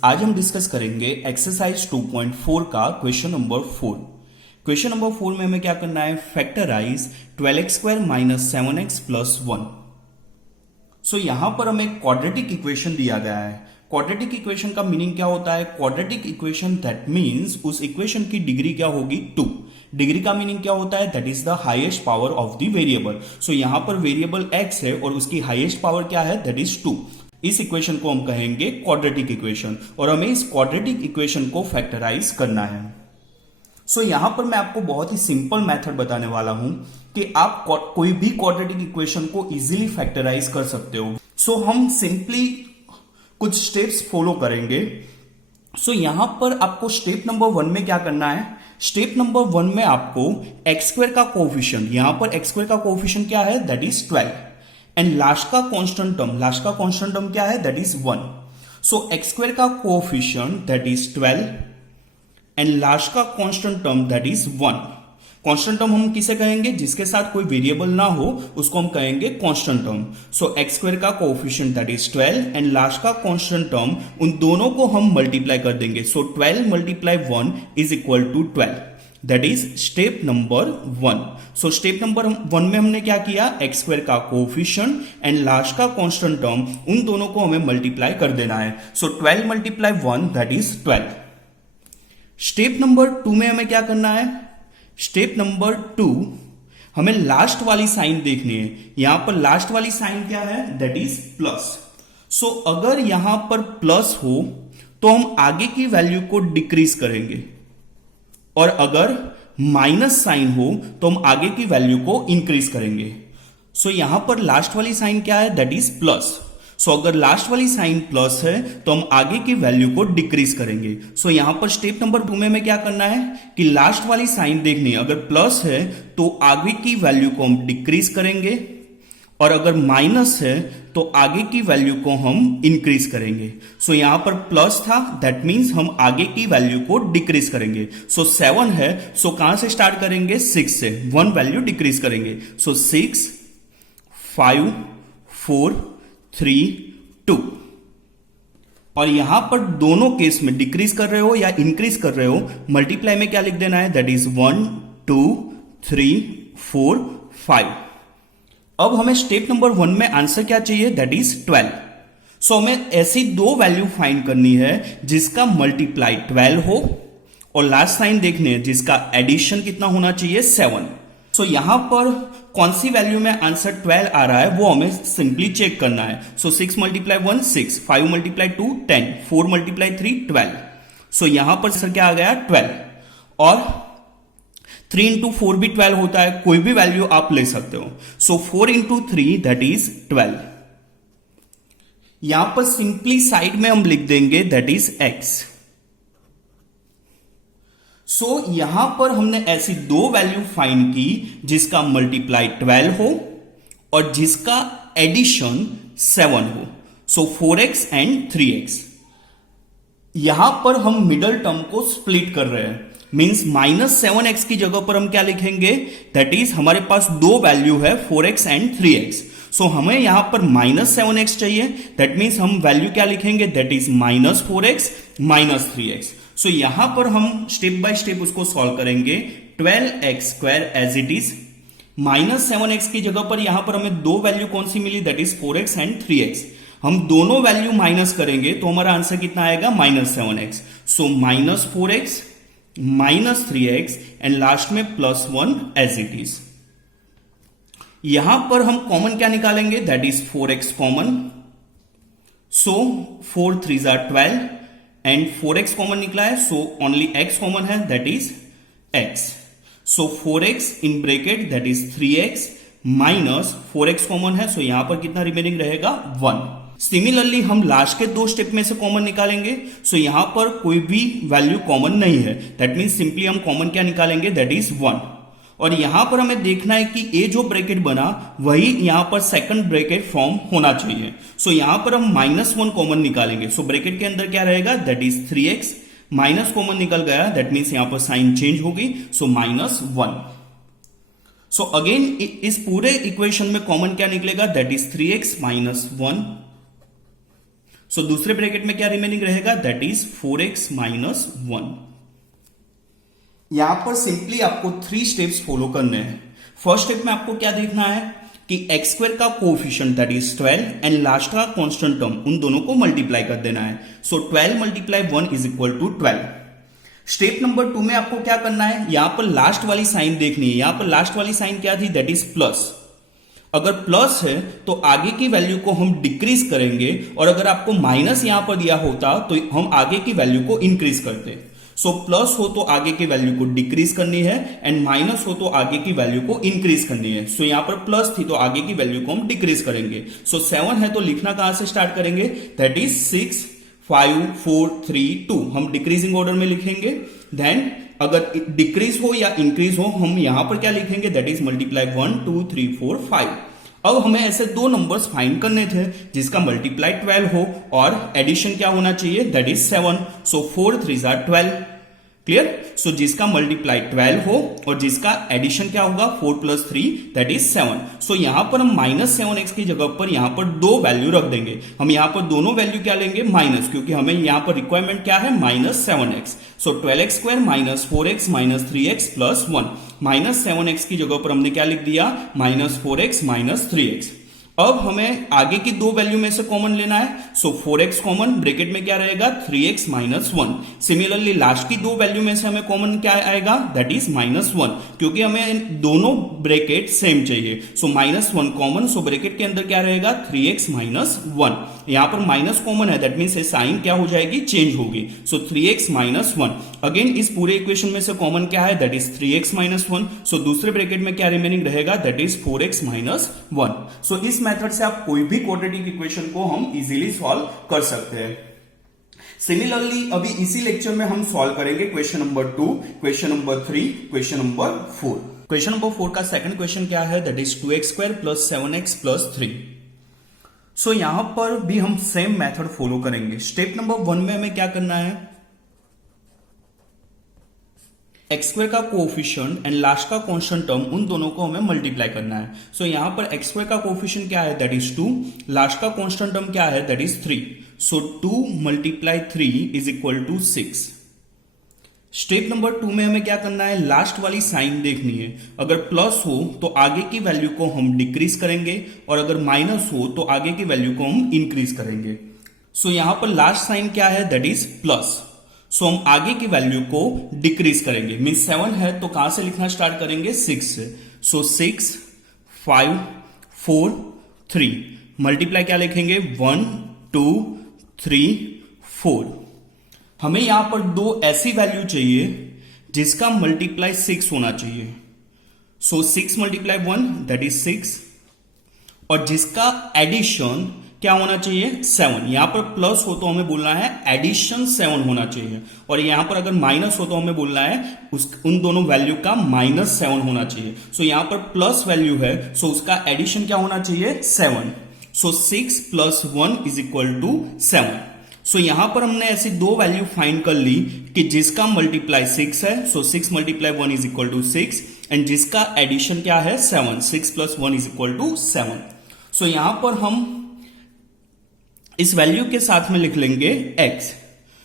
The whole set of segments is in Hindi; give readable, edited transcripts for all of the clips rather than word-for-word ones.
आज हम डिस्कस करेंगे एक्सरसाइज 2.4 का क्वेश्चन नंबर 4। क्वेश्चन नंबर 4 में हमें क्या करना है, factorize 12x square minus 7x plus 1। So यहां पर हमें क्वाड्रेटिक इक्वेशन दिया गया है। क्वाड्रेटिक इक्वेशन का मीनिंग क्या होता है? क्वाड्रेटिक इक्वेशन दैट मीन्स उस इक्वेशन की डिग्री क्या होगी, 2। डिग्री का मीनिंग क्या होता है? That is the highest power of the variable. So यहां पर वेरिएबल x है और उसकी हाईएस्ट पावर क्या है, दैट इज 2। इस इक्वेशन को हम कहेंगे क्वाड्रेटिक इक्वेशन और हमें इस क्वाड्रेटिक इक्वेशन को फैक्टराइज करना है। सो यहां पर मैं आपको बहुत ही सिंपल मेथड बताने वाला हूं कि आप कोई भी क्वाड्रेटिक इक्वेशन को इजीली फैक्टराइज कर सकते हो। सो हम सिंपली कुछ स्टेप्स फॉलो करेंगे। सो यहां पर आपको स्टेप नंबर 1 में क्या करना है, स्टेप नंबर 1 में आपको एक्स स्क्वायर का कोएफिशिएंट, यहां पर एक्स स्क्वायर का कोएफिशिएंट क्या है, दैट इज 12 एंड लास्ट का कांस्टेंट टर्म क्या है, that is 1। So x square का coefficient that is 12 and last का constant term that is 1। Constant term हम किसे कहेंगे, जिसके साथ कोई वेरिएबल ना हो उसको हम कहेंगे constant term. So x square का coefficient that is 12 and last का कांस्टेंट टर्म, उन दोनों को हम मल्टीप्लाई कर देंगे। So 12 multiply 1 is equal to 12। That is step number 1। So step number 1 में हमने क्या किया, एक्स स्क्वायर का कोएफिशिएंट एंड लास्ट का कांस्टेंट टर्म, उन दोनों को हमें मल्टीप्लाई कर देना है। So 12 multiply 1 that is 12। Step number 2 में हमें क्या करना है, स्टेप नंबर 2 हमें लास्ट वाली साइन देखनी है। यहां पर लास्ट वाली साइन क्या है, दैट इज प्लस। सो अगर यहां पर प्लस हो तो हम आगे की वैल्यू को डिक्रीज करेंगे और अगर माइनस साइन हो तो हम आगे की वैल्यू को इंक्रीज करेंगे। सो यहां पर लास्ट वाली साइन क्या है, दैट इज प्लस। सो अगर लास्ट वाली साइन प्लस है तो हम आगे की वैल्यू को डिक्रीज करेंगे। सो यहां पर स्टेप नंबर 2 में हमें क्या करना है कि लास्ट वाली साइन देखनी है, अगर प्लस है तो आगे की वैल्यू को हम डिक्रीज करेंगे और अगर माइनस है तो आगे की वैल्यू को हम इंक्रीज करेंगे। सो यहां पर प्लस था, दैट मींस हम आगे की वैल्यू को डिक्रीज करेंगे। सो 7 है, सो कहां से स्टार्ट करेंगे, 6 से 1 वैल्यू डिक्रीज करेंगे। सो 6 5 4 3 2। और यहां पर दोनों केस में डिक्रीज कर रहे हो या इंक्रीज कर रहे हो, मल्टीप्लाई में क्या लिख देना है, दैट इज 1 2 3 4 5। अब हमें स्टेप नंबर 1 में आंसर क्या चाहिए, दैट इज 12। सो हमें ऐसी दो वैल्यू फाइंड करनी है जिसका मल्टीप्लाई 12 हो और लास्ट साइन देखने है जिसका एडिशन कितना होना चाहिए, 7। सो यहां पर कौन सी वैल्यू में आंसर 12 आ रहा है वो हमें सिंपली चेक करना है। So 6 multiply 1 6, 5 multiply 2 10, 4 multiply 3 12। सो यहां पर आंसर क्या आ गया, 12। और 3 इंटू 4 भी 12 होता है, कोई भी वैल्यू आप ले सकते हो। So 4 into 3 that is 12। यहां पर सिंपली साइड में हम लिख देंगे दैट इज x। सो यहां पर हमने ऐसी दो वैल्यू फाइंड की जिसका मल्टीप्लाई 12 हो और जिसका एडिशन 7 हो। सो 4x एंड 3x। यहां पर हम मिडल टर्म को स्प्लिट कर रहे हैं, मींस -7x की जगह पर हम क्या लिखेंगे, दैट इज हमारे पास दो वैल्यू है 4x एंड 3x। सो हमें यहां पर -7x चाहिए, दैट मींस हम वैल्यू क्या लिखेंगे, दैट इज -4x -3x। सो यहां पर हम स्टेप बाय स्टेप उसको सॉल्व करेंगे। 12x square as it is, -7x की जगह पर यहां पर हमें दो वैल्यू कौन सी मिली, that is 4x and 3x। हम दोनों वैल्यू माइनस करेंगे तो हमारा आंसर कितना आएगा, -7x। So -4x -3x and last में +1 एज इट इज। यहां पर हम कॉमन क्या निकालेंगे, that is 4x common. So 4 3 are 12 and 4x common निकला है, सो ओनली x कॉमन है, that is x। So 4x in bracket that is 3x minus 4x common है, सो यहां पर कितना रिमेनिंग रहेगा, 1। सिमिलरली हम लास्ट के दो स्टेप में से कॉमन निकालेंगे। सो यहां पर कोई भी वैल्यू कॉमन नहीं है, दैट मींस सिंपली हम कॉमन क्या निकालेंगे, दैट इज 1। और यहां पर हमें देखना है कि ये जो ब्रैकेट बना वही यहां पर सेकंड ब्रैकेट फॉर्म होना चाहिए। सो यहां पर हम -1 कॉमन निकालेंगे। सो ब्रैकेट के अंदर क्या रहेगा, that is 3x, minus common निकल गया, दैट मीन्स यहां पर साइन चेंज होगी, सो -1। सो अगेन इस पूरे इक्वेशन में कॉमन क्या निकलेगा, दैट इज 3x -1। सो दूसरे ब्रैकेट में क्या रिमेनिंग रहेगा, दैट इज 4x माइनस 1। यहां पर सिंपली आपको 3 स्टेप्स फॉलो करने हैं। फर्स्ट स्टेप में आपको क्या देखना है कि एक्स स्क्वायर का coefficient that is 12 and last का कांस्टेंट टर्म, उन दोनों को मल्टीप्लाई कर देना है। So 12 multiply 1 is equal to 12। Step number 2 में आपको क्या करना है, यहां पर लास्ट वाली साइन देखनी है। यहां पर लास्ट वाली साइन क्या थी, दैट इज प्लस। अगर प्लस है तो आगे की वैल्यू को हम डिक्रीज करेंगे, और अगर आपको माइनस यहां पर दिया होता तो हम आगे की वैल्यू को इंक्रीज करते। सो प्लस हो तो आगे की वैल्यू को डिक्रीज करनी है, एंड माइनस हो तो आगे की वैल्यू को इंक्रीज करनी है। सो यहां पर प्लस थी तो आगे की वैल्यू को हम डिक्रीज करेंगे। सो 7 है तो लिखना कहां से स्टार्ट करेंगे, दैट इज 6 5 4 3 2, हम डिक्रीजिंग ऑर्डर में लिखेंगे। देन अगर डिक्रीज हो या इंक्रीज हो, हम यहां पर क्या लिखेंगे, दैट इज मल्टीप्लाई 1 2 3 4 5। अब हमें ऐसे दो नंबर्स फाइंड करने थे जिसका मल्टीप्लाई 12 हो और एडिशन क्या होना चाहिए, that is 7। So 4 3 12, clear. So जिसका मल्टीप्लाई 12 हो और जिसका एडिशन क्या होगा, 4 प्लस 3 दैट इज 7। सो यहां पर हम माइनस 7x की जगह पर यहां पर दो वैल्यू रख देंगे। हम यहां पर दोनों वैल्यू क्या लेंगे, माइनस, क्योंकि हमें यहां पर रिक्वायरमेंट क्या है, माइनस 7x। सो 12x square minus 4x minus 3x plus 1। Minus 7x की जगह पर हमने क्या लिख दिया, माइनस 4x माइनस 3x। अब हमें आगे की दो वैल्यू में से कॉमन लेना है। सो 4x कॉमन, ब्रैकेट में क्या रहेगा, 3x माइनस 1। सिमिलरली लास्ट की दो वैल्यू में से हमें कॉमन क्या आएगा, दैट इज माइनस 1, क्योंकि हमें दोनों ब्रैकेट सेम चाहिए। So minus 1 common, so bracket के अंदर क्या रहेगा, 3x माइनस 1। यहां पर माइनस कॉमन है, दैट मीन्स साइन क्या हो जाएगी, चेंज होगी। सो 3x माइनस 1। अगेन इस पूरे इक्वेशन में से कॉमन क्या है, दैट इज 3x माइनस 1। सो दूसरे ब्रैकेट में क्या रिमेनिंग रहेगा, that is 4x minus 1। So इस मेथड से आप कोई भी क्वाड्रेटिक इक्वेशन को हम इजीली सॉल्व कर सकते हैं। सिमिलरली अभी इसी लेक्चर में हम सॉल्व करेंगे question number 2, question number 3, question number 4। Question number 4 का सेकंड क्वेश्चन क्या है, that is 2x square plus 7x plus 3। सो यहां पर भी हम सेम मेथड फॉलो करेंगे। स्टेप नंबर 1 में हमें क्या करना है, एक्स स्क्वायर का कोएफिशिएंट एंड लास्ट का कांस्टेंट टर्म, उन दोनों को हमें मल्टीप्लाई करना है। सो यहां पर एक्स स्क्वायर का कोएफिशिएंट क्या है, दैट इज 2। लास्ट का कांस्टेंट टर्म क्या है, that is 3। So 2 multiply 3 is equal to 6। Step number 2 में हमें क्या करना है, लास्ट वाली साइन देखनी है। अगर प्लस हो तो आगे की वैल्यू को हम डिक्रीज करेंगे, और अगर माइनस हो तो आगे की वैल्यू को हम इंक्रीज करेंगे। सो यहां पर लास्ट साइन क्या है, दैट इज प्लस। सो हम आगे की वैल्यू को डिक्रीज करेंगे। मीन 7 है तो कहां से लिखना स्टार्ट करेंगे, 6 से। सो 6 5 4 3, मल्टीप्लाई क्या लिखेंगे, 1 2 3 4। हमें यहां पर दो ऐसी वैल्यू चाहिए जिसका मल्टीप्लाई 6 होना चाहिए। सो 6 मल्टीप्लाई 1 दैट इज 6, और जिसका एडिशन क्या होना चाहिए, 7। यहां पर प्लस हो तो हमें बोलना है एडिशन 7 होना चाहिए, और यहां पर अगर माइनस हो तो हमें बोलना है उन दोनों वैल्यू का माइनस 7 होना चाहिए। सो यहां पर प्लस वैल्यू है, सो उसका एडिशन क्या होना चाहिए, 7। सो 6 plus 1 is equal to 7। So यहां पर हमने ऐसी दो वैल्यू फाइंड कर ली कि जिसका मल्टीप्लाई 6 है, so 6 multiply 1 is equal to 6, and जिसका एडिशन क्या है, 7। 6 plus 1 is equal to 7। So यहां पर हम इस वैल्यू के साथ में लिख लेंगे x।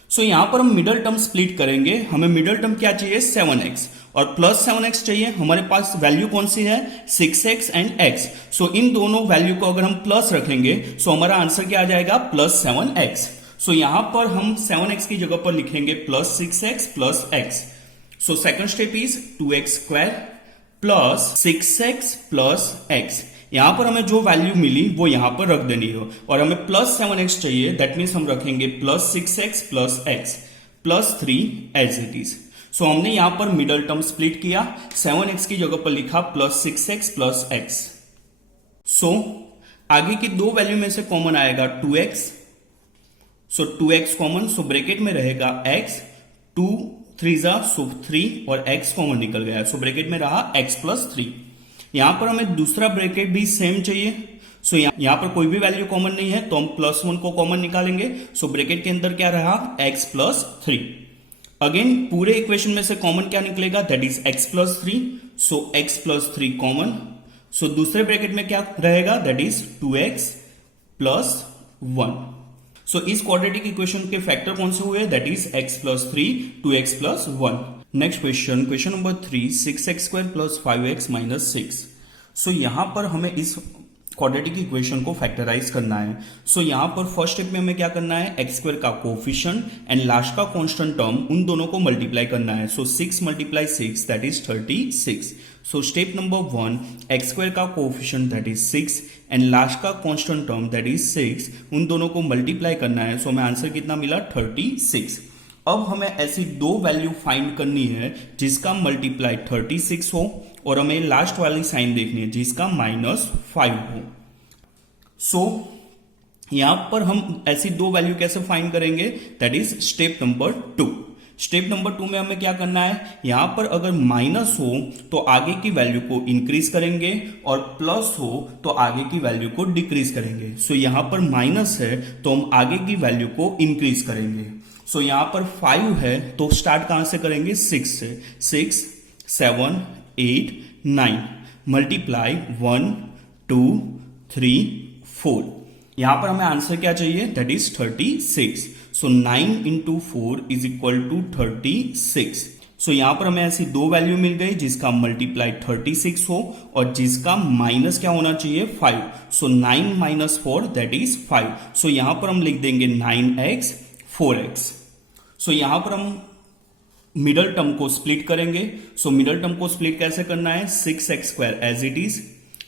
सो यहां पर हम मिडल टर्म स्प्लिट करेंगे। हमें मिडल टर्म क्या चाहिए, 7x, और प्लस 7x चाहिए। हमारे पास वैल्यू कौन सी है, 6x एंड x। सो इन दोनों वैल्यू को अगर हम प्लस रखेंगे सो हमारा आंसर क्या आ जाएगा, प्लस 7x। सो यहां पर हम 7x की जगह पर लिखेंगे plus 6x plus x। So second step is 2x square plus 6x plus x। यहां पर हमें जो वैल्यू मिली वो यहां पर रख देनी हो, और हमें प्लस 7x चाहिए, दैट मीन्स हम रखेंगे plus 6x plus x plus 3 as it is. So हमने यहां पर मिडल टर्म स्प्लिट किया, 7x की जगह पर लिखा प्लस 6x प्लस x। सो आगे की दो वैल्यू में से कॉमन आएगा 2x। सो 2x कॉमन, सो ब्रैकेट में रहेगा x, 2 3 सो 3, और x कॉमन निकल गया, सो ब्रैकेट में रहा x प्लस 3। यहां पर हमें दूसरा ब्रैकेट भी सेम चाहिए। सो यहां पर कोई भी वैल्यू कॉमन नहीं है तो हम प्लस 1 को कॉमन निकालेंगे। सो ब्रैकेट के अंदर क्या रहा, x प्लस 3। अगेन पूरे इक्वेशन में से कॉमन क्या निकलेगा, that is x plus 3। So x plus 3 common. So दूसरे ब्रैकेट में क्या रहेगा, that is 2x plus 1। So इस क्वाड्रेटिक इक्वेशन के फैक्टर कौन से हुए, that is x plus 3 2x plus 1। Next question, question number 3, 6x² plus 5x minus 6। सो यहां पर हमें इस क्वाड्रेटिक इक्वेशन को फैक्टराइज करना है। सो यहां पर फर्स्ट स्टेप में हमें क्या करना है, x² का कोफिशिएंट एंड लास्ट का कांस्टेंट टर्म उन दोनों को मल्टीप्लाई करना है। So 6 multiply 6 that is 36। So step number 1, x² का coefficient that is 6 and last का कांस्टेंट टर्म दैट इज 6, उन दोनों को मल्टीप्लाई करना है। सो हमें आंसर कितना मिला, 36। अब हमें ऐसी दो वैल्यू फाइंड करनी है जिसका मल्टीप्लाई 36 हो और हमें लास्ट वाली साइन देखनी है जिसका -5 हो। सो यहां पर हम ऐसी दो वैल्यू कैसे फाइंड करेंगे, that is step number 2। Step number 2 में हमें क्या करना है, यहां पर अगर माइनस हो तो आगे की वैल्यू को इंक्रीज करेंगे और प्लस हो तो आगे की वैल्यू को डिक्रीज करेंगे। सो यहां पर माइनस है तो हम आगे की वैल्यू को इंक्रीज करेंगे। सो यहां पर 5 है तो स्टार्ट कहां से करेंगे, 6 से। 6 7 8 9 मल्टीप्लाई 1 2 3 4। यहां पर हमें आंसर क्या चाहिए, that is 36। So 9 into 4 is equal to 36। So यहां पर हमें ऐसी दो वैल्यू मिल गई जिसका मल्टीप्लाई 36 हो और जिसका माइनस क्या होना चाहिए, 5। सो 9 माइनस 4 दैट इज 5। सो यहां पर हम लिख देंगे 9x 4x। सो यहां पर हम मिडल टर्म को स्प्लिट करेंगे। सो मिडल टर्म को स्प्लिट कैसे करना है, 6x² as it is,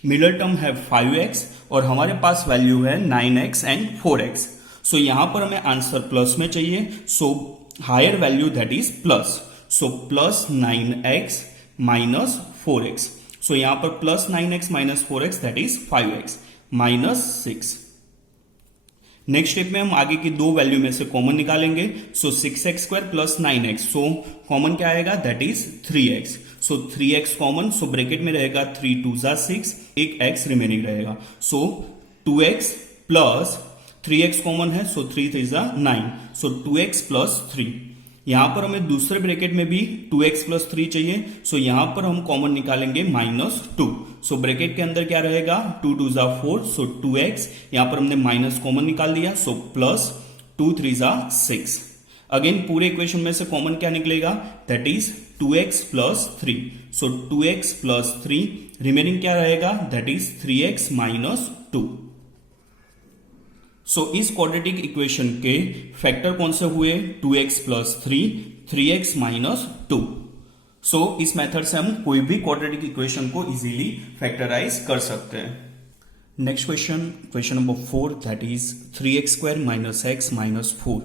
middle term है 5x और हमारे पास वैल्यू है 9x एंड 4x। सो यहां पर हमें आंसर प्लस में चाहिए। So higher value that is plus. So plus 9x minus 4x। So यहां पर plus 9x minus 4x that is 5x minus 6। Next step में हम आगे की दो वैल्यू में से कॉमन निकालेंगे। सो 6x² plus 9x। So common क्या आएगा, that is 3x। So 3x common, so bracket में रहेगा 3 2 जा 6, एक x रिमेनिंग रहेगा। सो 2x प्लस 3x कॉमन है, सो 3 3 जा 9, सो 2x प्लस 3। यहां पर हमें दूसरे ब्रैकेट में भी 2x प्लस 3 चाहिए। सो यहां पर हम कॉमन निकालेंगे -2। सो ब्रैकेट के अंदर क्या रहेगा, 2 2 जा 4, सो 2x। यहां पर हमने माइनस कॉमन निकाल दिया, सो प्लस 2 3 जा 6। अगेन पूरे इक्वेशन में से कॉमन क्या निकलेगा, that is 2x plus 3। So 2x plus 3 remaining क्या रहेगा, दैट इज 3x माइनस 2। सो इस क्वाड्रेटिक इक्वेशन के फैक्टर कौन से हुए, 2x प्लस 3 3x माइनस 2। सो इस मेथड से हम कोई भी क्वाड्रेटिक इक्वेशन को इजीली फैक्टराइज कर सकते हैं। Next question, question number 4 that is 3x² minus x minus 4।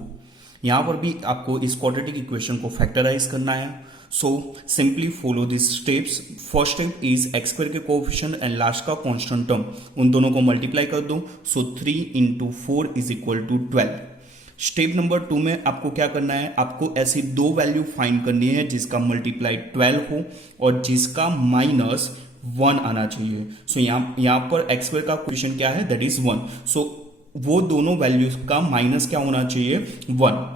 यहां पर भी आपको इस क्वाड्रेटिक इक्वेशन को फैक्टराइज करना है। So simply follow this steps. First step is x² के कोएफिशिएंट एंड लास्ट का कांस्टेंट टर्म, उन दोनों को मल्टीप्लाई कर दो। So 3 into 4 is equal to 12। Step number 2 में आपको क्या करना है, आपको ऐसी दो वैल्यू फाइंड करनी है जिसका मल्टीप्लाई 12 हो और जिसका -1 आना चाहिए। सो यहां पर x² का कोएफिशिएंट क्या है, दैट इज 1। सो वो दोनों वैल्यूज का माइनस क्या होना चाहिए, 1।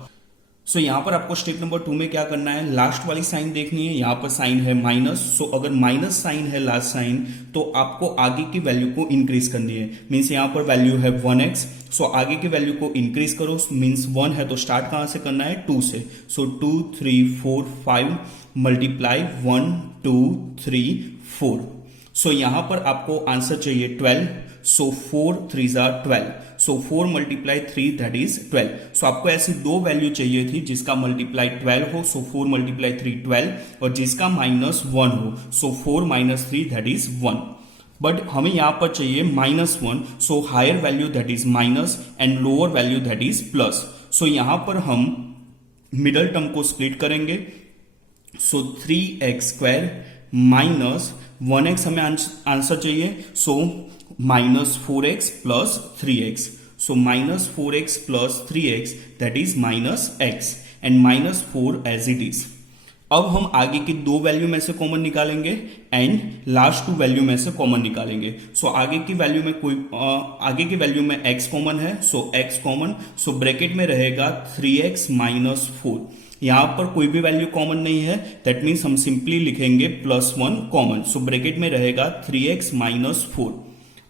सो यहां पर आपको स्टेप नंबर 2 में क्या करना है, लास्ट वाली साइन देखनी है। यहां पर साइन है माइनस। सो अगर माइनस साइन है लास्ट साइन तो आपको आगे की वैल्यू को इंक्रीज करनी है। मीन्स यहां पर वैल्यू है 1x। सो आगे की वैल्यू को इंक्रीज करो, मीन्स 1 है तो स्टार्ट कहां से करना है, 2 से। सो 2 3 4 5 मल्टीप्लाई 1 2 3 4। सो यहां पर आपको आंसर चाहिए 12। सो 4 3 जा 12। सो 4 मल्टीप्लाई 3 दैट इज 12। सो आपको ऐसी दो वैल्यू चाहिए थी जिसका मल्टीप्लाई 12 हो। सो 4 मल्टीप्लाई 3 12 और जिसका -1 हो। So 4 minus 3 that is 1। But हमें यहां पर चाहिए -1। So higher value that is minus and lower value that is plus. So यहां पर हम मिडल टर्म को स्प्लिट करेंगे। सो 3x² माइनस 1x हमें आंसर चाहिए। So -4x plus 3x। So -4x plus 3x that is -x and -4 as it is. अब हम आगे की दो वैल्यू में से कॉमन निकालेंगे एंड लास्ट 2 वैल्यू में से कॉमन निकालेंगे। सो आगे की वैल्यू में x कॉमन है। सो x कॉमन। सो ब्रैकेट में रहेगा 3x माइनस 4। यहां पर कोई भी वैल्यू कॉमन नहीं है, दैट मीन्स हम सिंपली लिखेंगे +1 कॉमन। सो ब्रैकेट में रहेगा 3x माइनस 4।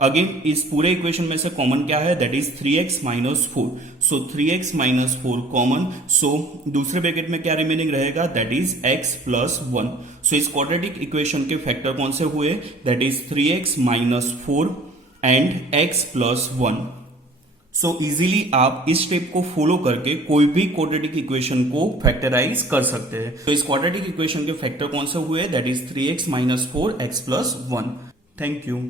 अगेन इस पूरे इक्वेशन में से कॉमन क्या है, that is 3x minus 4. So 3x minus 4 common. So दूसरे ब्रैकेट में क्या रिमेनिंग रहेगा, that is x plus 1. So इस क्वाड्रेटिक इक्वेशन के फैक्टर कौन से हुए, that is 3x minus 4 and x plus 1. So easily आप इस स्टेप को फॉलो करके कोई भी क्वाड्रेटिक इक्वेशन को फैक्टराइज कर सकते हैं. तो इस क्वाड्रेटिक इक्वेशन के फैक्टर कौन से हुए, that is 3x minus 4 x plus 1. Thank you.